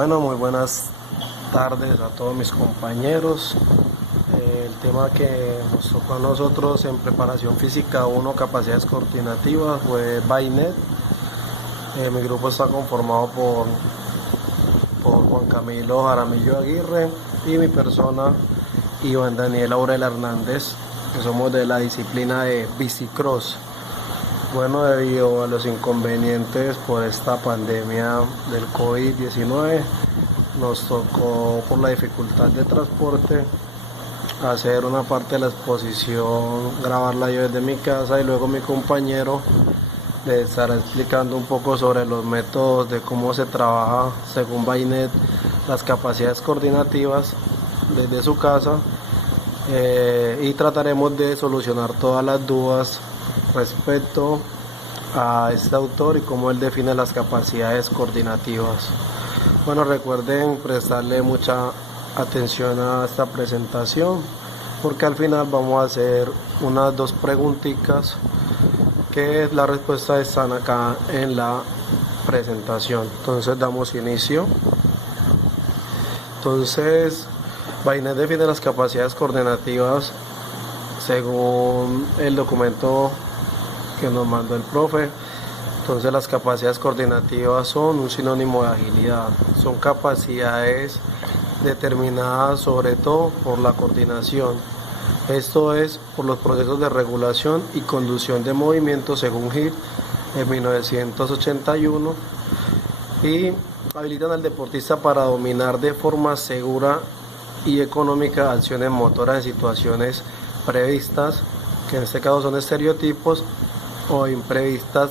Bueno, muy buenas tardes a todos mis compañeros. El tema que nos tocó a nosotros en preparación física 1, capacidades coordinativas, fue Bainet. Mi grupo está conformado por Juan Camilo Jaramillo Aguirre y mi persona, Iván Daniel Aurel Hernández, que somos de la disciplina de bicicross. Bueno, debido a los inconvenientes por esta pandemia del COVID-19, nos tocó, por la dificultad de transporte, hacer una parte de la exposición, grabarla yo desde mi casa, y luego mi compañero le estará explicando un poco sobre los métodos de cómo se trabaja según Bainet las capacidades coordinativas desde su casa, y trataremos de solucionar todas las dudas respecto a este autor y cómo él define las capacidades coordinativas. Bueno, recuerden prestarle mucha atención a esta presentación, porque al final vamos a hacer unas 2 preguntitas que la respuesta están acá en la presentación. Entonces damos inicio. Entonces, Bainet define las capacidades coordinativas según el documento que nos mandó el profe. Entonces, las capacidades coordinativas son un sinónimo de agilidad. Son capacidades determinadas sobre todo por la coordinación. Esto es por los procesos de regulación y conducción de movimientos según Hill en 1981, y habilitan al deportista para dominar de forma segura y económica acciones motoras en situaciones previstas, que en este caso son estereotipos, o imprevistas,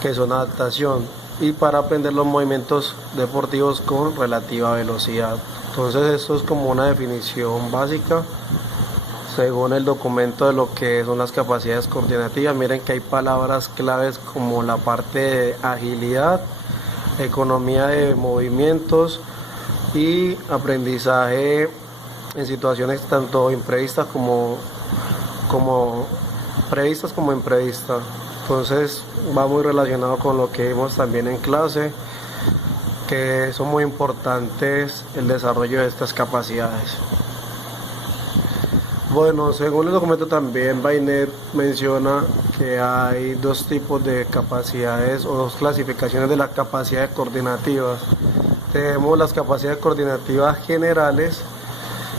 que son adaptación, y para aprender los movimientos deportivos con relativa velocidad. Entonces, esto es como una definición básica según el documento de lo que son las capacidades coordinativas. Miren que hay palabras claves como la parte de agilidad, economía de movimientos y aprendizaje en situaciones tanto imprevistas como previstas como imprevistas. Entonces va muy relacionado con lo que vimos también en clase, que son muy importantes el desarrollo de estas capacidades. Bueno, según el documento también Bainet menciona que hay 2 tipos de capacidades o 2 clasificaciones de las capacidades coordinativas. Tenemos las capacidades coordinativas generales,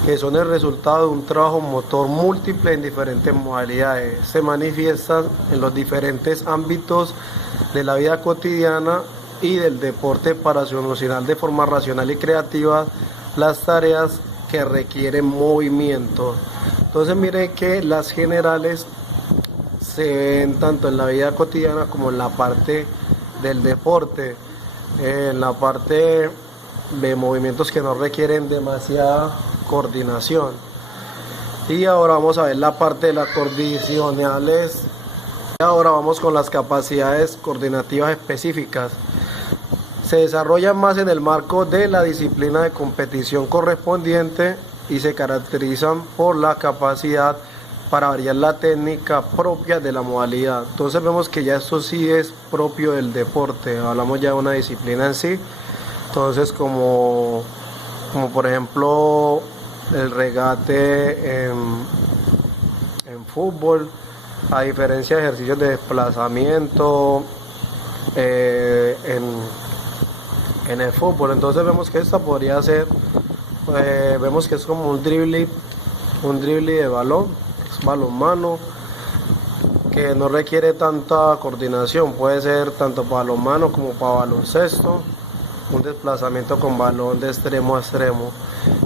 que son el resultado de un trabajo motor múltiple en diferentes modalidades. Se manifiestan en los diferentes ámbitos de la vida cotidiana y del deporte para solucionar de forma racional y creativa las tareas que requieren movimiento. Entonces miren que las generales se ven tanto en la vida cotidiana como en la parte del deporte, en la parte de movimientos que no requieren demasiada coordinación. Y ahora vamos a ver la parte de las coordinacionales. Ahora vamos con las capacidades coordinativas específicas. Se desarrollan más en el marco de la disciplina de competición correspondiente y se caracterizan por la capacidad para variar la técnica propia de la modalidad. Entonces vemos que ya esto sí es propio del deporte, hablamos ya de una disciplina en sí. Entonces como por ejemplo el regate en fútbol, a diferencia de ejercicios de desplazamiento en el fútbol. Entonces vemos que esta podría ser, vemos que es como un dribbling de balón, es balonmano, que no requiere tanta coordinación, puede ser tanto para balonmano como para baloncesto, un desplazamiento con balón de extremo a extremo.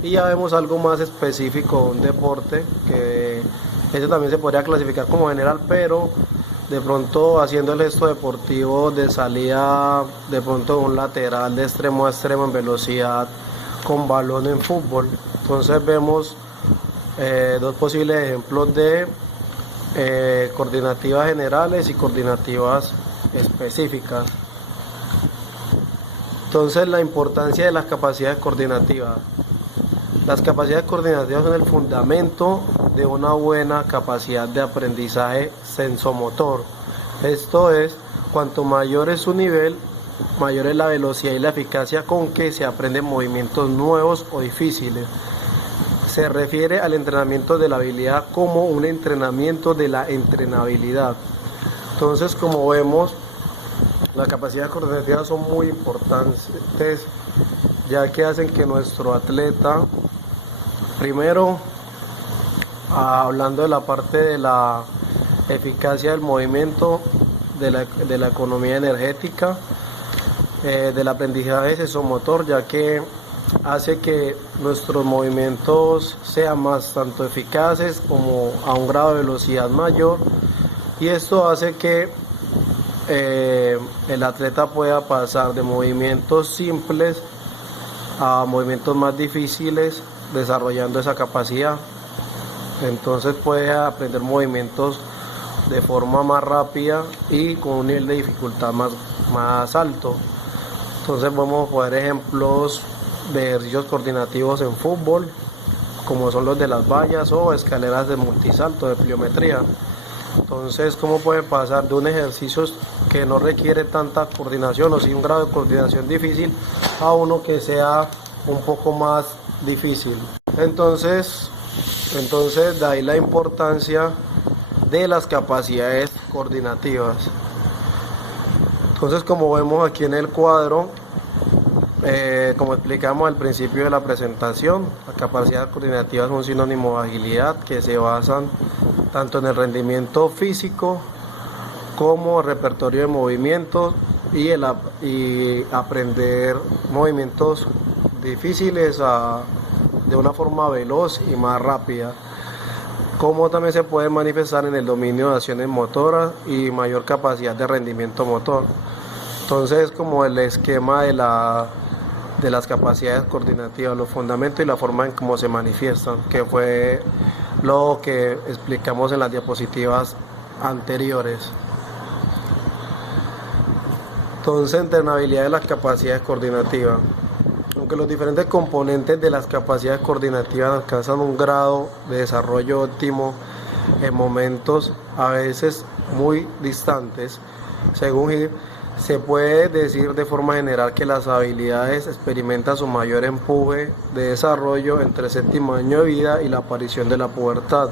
Y ya vemos algo más específico, un deporte, que este también se podría clasificar como general, pero de pronto haciendo el gesto deportivo de salida de pronto de un lateral de extremo a extremo en velocidad con balón en fútbol. Entonces vemos 2 posibles ejemplos de coordinativas generales y coordinativas específicas. Entonces, la importancia de las capacidades coordinativas. Las capacidades coordinativas son el fundamento de una buena capacidad de aprendizaje sensomotor. Esto es, cuanto mayor es su nivel, mayor es la velocidad y la eficacia con que se aprenden movimientos nuevos o difíciles. Se refiere al entrenamiento de la habilidad como un entrenamiento de la entrenabilidad. Entonces, como vemos, las capacidades coordinativas son muy importantes, ya que hacen que nuestro atleta, primero, hablando de la parte de la eficacia del movimiento, de la economía energética, del aprendizaje sensomotor, ya que hace que nuestros movimientos sean más tanto eficaces como a un grado de velocidad mayor, y esto hace que el atleta pueda pasar de movimientos simples a movimientos más difíciles, desarrollando esa capacidad. Entonces puede aprender movimientos de forma más rápida y con un nivel de dificultad más alto. Entonces vamos a poner ejemplos de ejercicios coordinativos en fútbol, como son los de las vallas o escaleras de multisalto, de pliometría. Entonces, ¿cómo puede pasar de un ejercicio que no requiere tanta coordinación o sí un grado de coordinación difícil a uno que sea un poco más difícil? Entonces de ahí la importancia de las capacidades coordinativas. Entonces, como vemos aquí en el cuadro, como explicamos al principio de la presentación, las capacidades coordinativas son un sinónimo de agilidad que se basan tanto en el rendimiento físico como el repertorio de movimientos y aprender movimientos difíciles de una forma veloz y más rápida, como también se puede manifestar en el dominio de acciones motoras y mayor capacidad de rendimiento motor. Entonces, como el esquema de las capacidades coordinativas, los fundamentos y la forma en cómo se manifiestan, que fue lo que explicamos en las diapositivas anteriores. Entonces, entrenabilidad de las capacidades coordinativas. Aunque los diferentes componentes de las capacidades coordinativas alcanzan un grado de desarrollo óptimo en momentos a veces muy distantes, según Hill, se puede decir de forma general que las habilidades experimentan su mayor empuje de desarrollo entre el séptimo año de vida y la aparición de la pubertad.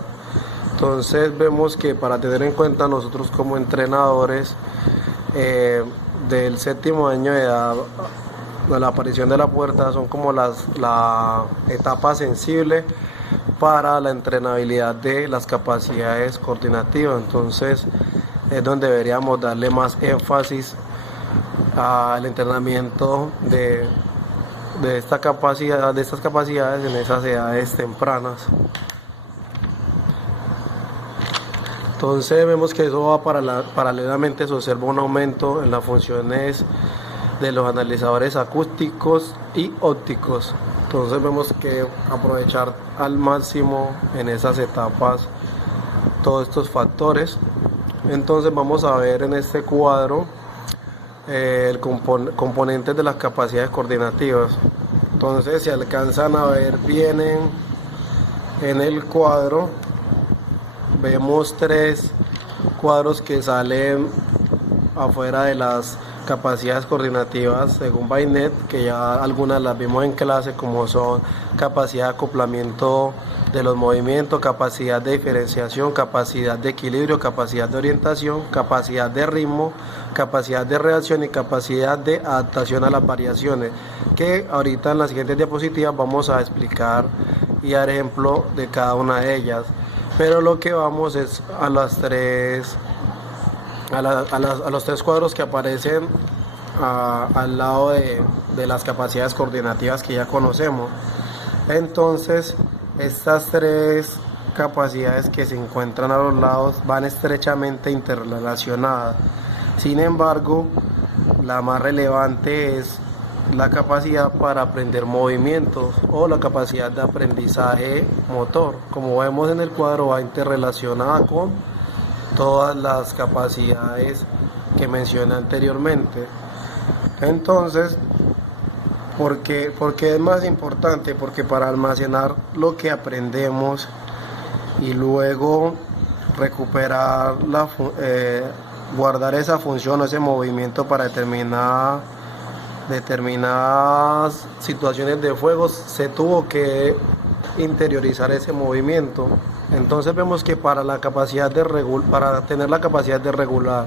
Entonces vemos que, para tener en cuenta, nosotros como entrenadores, del séptimo año de edad a la aparición de la pubertad son como la etapa sensible para la entrenabilidad de las capacidades coordinativas. Entonces es donde deberíamos darle más énfasis al entrenamiento de estas capacidades en esas edades tempranas. Entonces vemos que eso va paralelamente, se observa un aumento en las funciones de los analizadores acústicos y ópticos. Entonces vemos que aprovechar al máximo en esas etapas todos estos factores. Entonces vamos a ver en este cuadro componentes de las capacidades coordinativas. Entonces, si alcanzan a ver bien en el cuadro, vemos 3 cuadros que salen afuera de las capacidades coordinativas según Binet, que ya algunas las vimos en clase, como son capacidad de acoplamiento de los movimientos, capacidad de diferenciación, capacidad de equilibrio, capacidad de orientación, capacidad de ritmo, capacidad de reacción y capacidad de adaptación a las variaciones, que ahorita en las siguientes diapositivas vamos a explicar y dar ejemplo de cada una de ellas. Pero lo que vamos es a los 3 cuadros que aparecen al lado de las capacidades coordinativas que ya conocemos. Entonces, estas 3 capacidades que se encuentran a los lados van estrechamente interrelacionadas. Sin embargo, la más relevante es la capacidad para aprender movimientos o la capacidad de aprendizaje motor. Como vemos en el cuadro, va interrelacionada con todas las capacidades que mencioné anteriormente. Entonces, ¿por qué es más importante? Porque para almacenar lo que aprendemos y luego recuperar guardar esa función o ese movimiento para determinadas situaciones de juego, se tuvo que interiorizar ese movimiento. Entonces vemos que para tener la capacidad de regular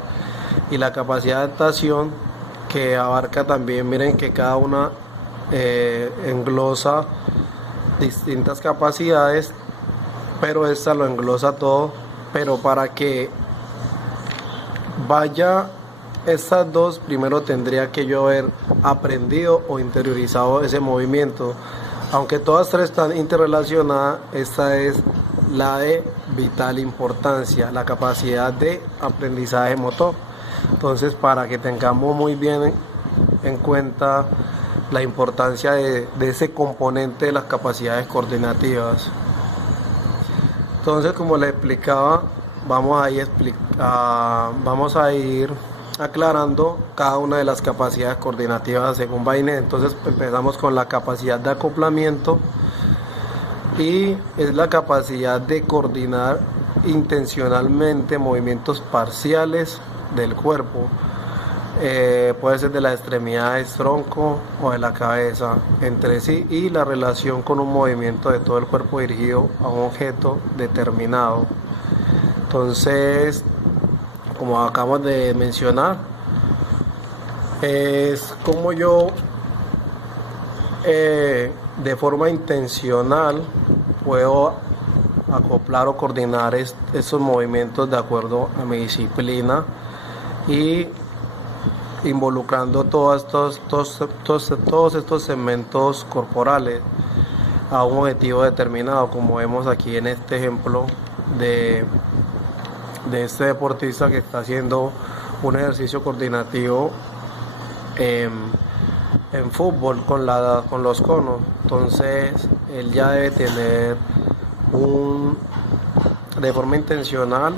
y la capacidad de adaptación, que abarca también, miren que cada una englosa distintas capacidades, pero esta lo englosa todo. Pero para que vaya estas dos, primero tendría que yo haber aprendido o interiorizado ese movimiento. Aunque todas tres están interrelacionadas, esta es la de vital importancia, la capacidad de aprendizaje motor. Entonces, para que tengamos muy bien en cuenta la importancia de ese componente de las capacidades coordinativas. Entonces, como les explicaba, vamos a ir aclarando cada una de las capacidades coordinativas según Bainet. Entonces empezamos con la capacidad de acoplamiento, y es la capacidad de coordinar intencionalmente movimientos parciales del cuerpo, puede ser de las extremidades, tronco o de la cabeza entre sí, y la relación con un movimiento de todo el cuerpo dirigido a un objeto determinado. Entonces, como acabamos de mencionar, es como yo de forma intencional puedo acoplar o coordinar estos movimientos de acuerdo a mi disciplina, y involucrando todos estos segmentos corporales a un objetivo determinado, como vemos aquí en este ejemplo de este deportista que está haciendo un ejercicio coordinativo en fútbol con los conos. Entonces él ya debe tener de forma intencional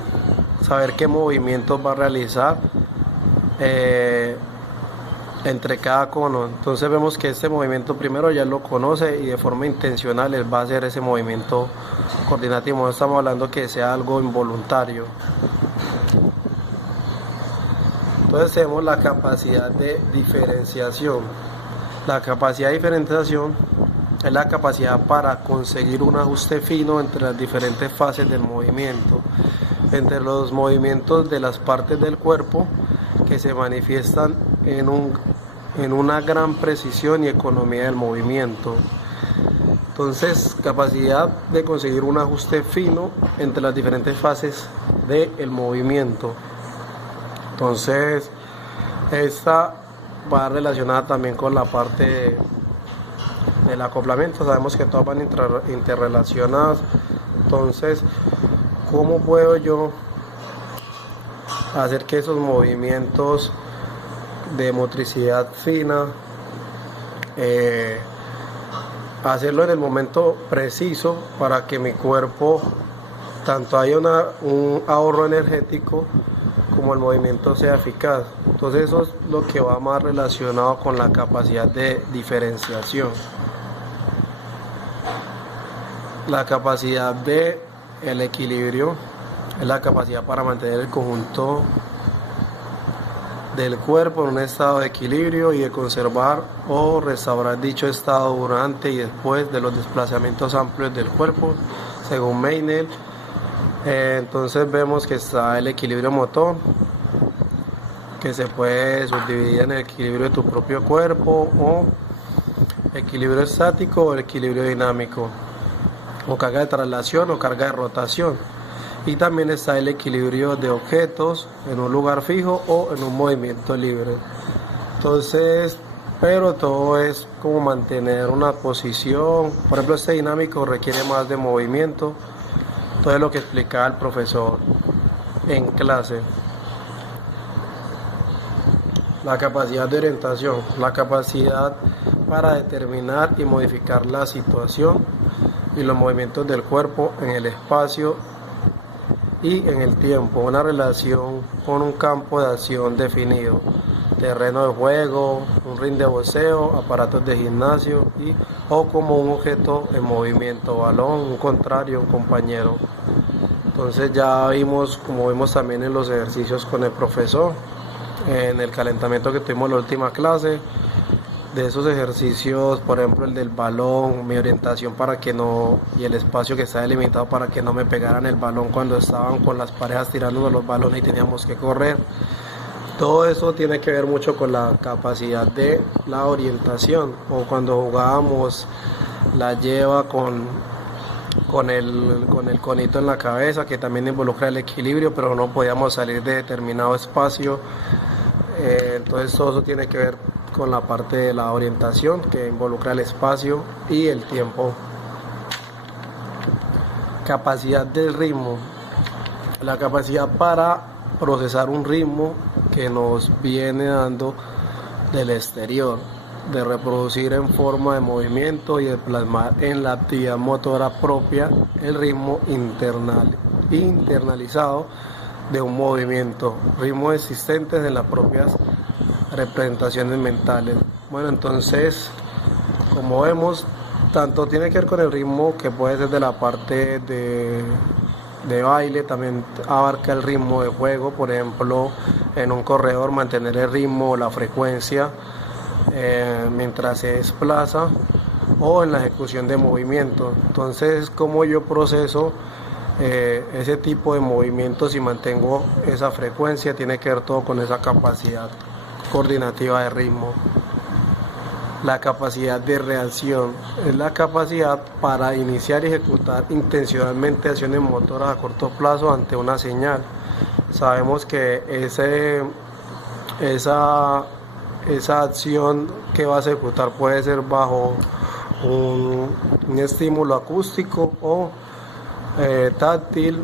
saber qué movimientos va a realizar entre cada cono. Entonces vemos que este movimiento primero ya lo conoce, y de forma intencional él va a hacer ese movimiento coordinativo. No estamos hablando que sea algo involuntario. Entonces tenemos la capacidad de diferenciación. La capacidad de diferenciación es la capacidad para conseguir un ajuste fino entre las diferentes fases del movimiento, entre los movimientos de las partes del cuerpo que se manifiestan en una gran precisión y economía del movimiento. Entonces, capacidad de conseguir un ajuste fino entre las diferentes fases del movimiento. Entonces, esta va relacionada también con la parte del acoplamiento. Sabemos que todas van interrelacionadas. Entonces, ¿cómo puedo yo hacer que esos movimientos de motricidad fina, hacerlo en el momento preciso para que mi cuerpo tanto haya un ahorro energético como el movimiento sea eficaz? Entonces eso es lo que va más relacionado con la capacidad de diferenciación. La capacidad de el equilibrio es la capacidad para mantener el conjunto del cuerpo en un estado de equilibrio y de conservar o restaurar dicho estado durante y después de los desplazamientos amplios del cuerpo, según Meinel. Entonces vemos que está el equilibrio motor, que se puede subdividir en el equilibrio de tu propio cuerpo, o equilibrio estático o el equilibrio dinámico, o carga de traslación o carga de rotación. Y también está el equilibrio de objetos en un lugar fijo o en un movimiento libre. Entonces, pero todo es como mantener una posición. Por ejemplo, este dinámico requiere más de movimiento. Todo es lo que explicaba el profesor en clase. La capacidad de orientación, la capacidad para determinar y modificar la situación y los movimientos del cuerpo en el espacio y en el tiempo, una relación con un campo de acción definido, terreno de juego, un ring de boxeo, aparatos de gimnasio o como un objeto en movimiento, balón, un contrario, un compañero. Entonces ya vimos, como vimos también en los ejercicios con el profesor, en el calentamiento que tuvimos la última clase, de esos ejercicios, por ejemplo el del balón, mi orientación para que no, y el espacio que está delimitado para que no me pegaran el balón cuando estaban con las parejas tirándonos los balones y teníamos que correr. Todo eso tiene que ver mucho con la capacidad de la orientación, o cuando jugábamos la lleva con el conito en la cabeza, que también involucra el equilibrio, pero no podíamos salir de determinado espacio. Entonces todo eso tiene que ver con la parte de la orientación, que involucra el espacio y el tiempo. Capacidad del ritmo. La capacidad para procesar un ritmo que nos viene dando del exterior, de reproducir en forma de movimiento y de plasmar en la actividad motora propia el ritmo internalizado de un movimiento, ritmos existentes en las propias representaciones mentales. Bueno, entonces, como vemos, tanto tiene que ver con el ritmo, que puede ser de la parte de baile, también abarca el ritmo de juego, por ejemplo, en un corredor mantener el ritmo o la frecuencia mientras se desplaza, o en la ejecución de movimiento. Entonces, como yo proceso ese tipo de movimientos y mantengo esa frecuencia, tiene que ver todo con esa capacidad coordinativa de ritmo. La capacidad de reacción es la capacidad para iniciar y ejecutar intencionalmente acciones motoras a corto plazo ante una señal. Sabemos que esa acción que vas a ejecutar puede ser bajo un estímulo acústico o táctil,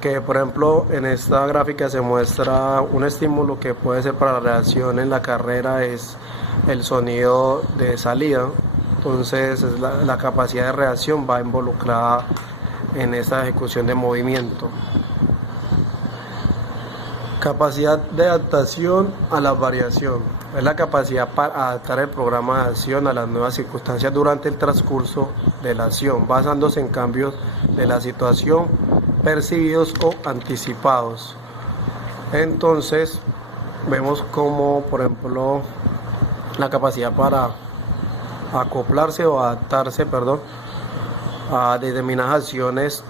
que por ejemplo en esta gráfica se muestra un estímulo que puede ser para la reacción en la carrera, es el sonido de salida. Entonces la capacidad de reacción va involucrada en esa ejecución de movimiento. Capacidad de adaptación a la variación. Es la capacidad para adaptar el programa de acción a las nuevas circunstancias durante el transcurso de la acción, basándose en cambios de la situación percibidos o anticipados. Entonces, vemos como, por ejemplo, la capacidad para acoplarse o adaptarse, a determinadas acciones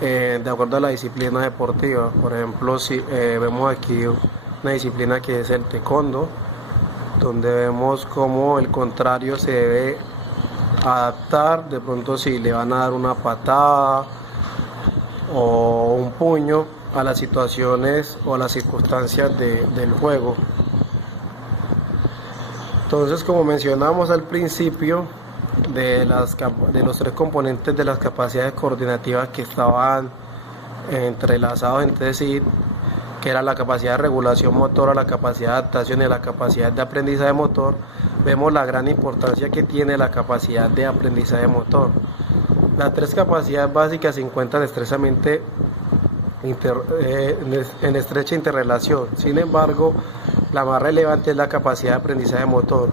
de acuerdo a la disciplina deportiva. Por ejemplo, si vemos aquí una disciplina que es el taekwondo, donde vemos cómo el contrario se debe adaptar, de pronto si le van a dar una patada o un puño, a las situaciones o a las circunstancias del juego. Entonces, como mencionamos al principio, de los tres componentes de las capacidades coordinativas que estaban entrelazados entre sí, que era la capacidad de regulación motora, la capacidad de adaptación y la capacidad de aprendizaje motor, vemos la gran importancia que tiene la capacidad de aprendizaje motor. Las tres capacidades básicas se encuentran estrechamente en estrecha interrelación. Sin embargo, la más relevante es la capacidad de aprendizaje motor.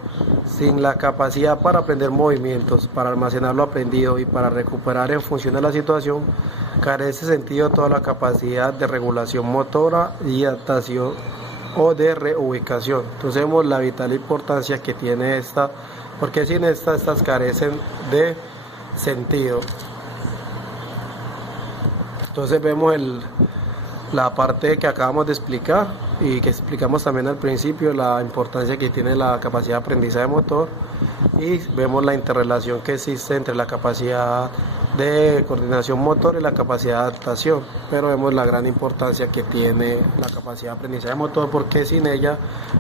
Sin la capacidad para aprender movimientos, para almacenar lo aprendido y para recuperar en función de la situación, carece sentido toda la capacidad de regulación motora y adaptación o de reubicación. Entonces vemos la vital importancia que tiene esta, porque sin estas carecen de sentido. Entonces vemos la parte que acabamos de explicar y que explicamos también al principio, la importancia que tiene la capacidad de aprendizaje motor, y vemos la interrelación que existe entre la capacidad de coordinación motor y la capacidad de adaptación, pero vemos la gran importancia que tiene la capacidad de aprendizaje motor, porque sin ella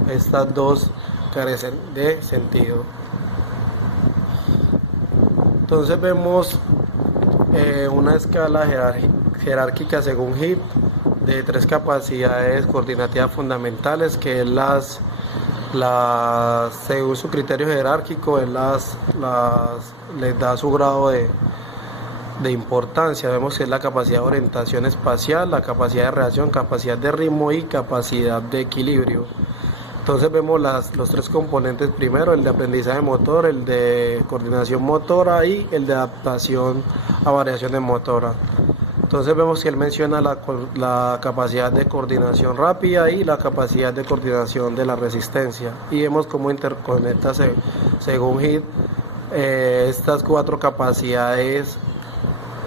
estas dos carecen de sentido. Entonces vemos una escala jerárquica según HIT de tres capacidades coordinativas fundamentales, que es según su criterio jerárquico, les da su grado de importancia. Vemos que es la capacidad de orientación espacial, la capacidad de reacción, capacidad de ritmo y capacidad de equilibrio. Entonces vemos los tres componentes primero, el de aprendizaje motor, el de coordinación motora y el de adaptación a variaciones motoras. Entonces vemos que él menciona la capacidad de coordinación rápida y la capacidad de coordinación de la resistencia. Y vemos cómo interconecta según HIT estas cuatro capacidades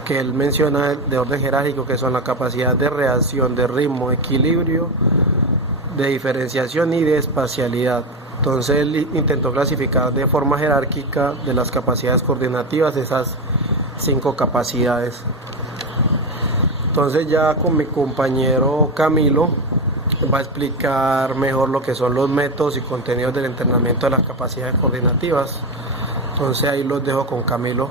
que él menciona de orden jerárquico, que son la capacidad de reacción, de ritmo, equilibrio, de diferenciación y de espacialidad. Entonces él intentó clasificar de forma jerárquica de las capacidades coordinativas esas 5 capacidades. Entonces ya con mi compañero Camilo va a explicar mejor lo que son los métodos y contenidos del entrenamiento de las capacidades coordinativas. Entonces ahí los dejo con Camilo.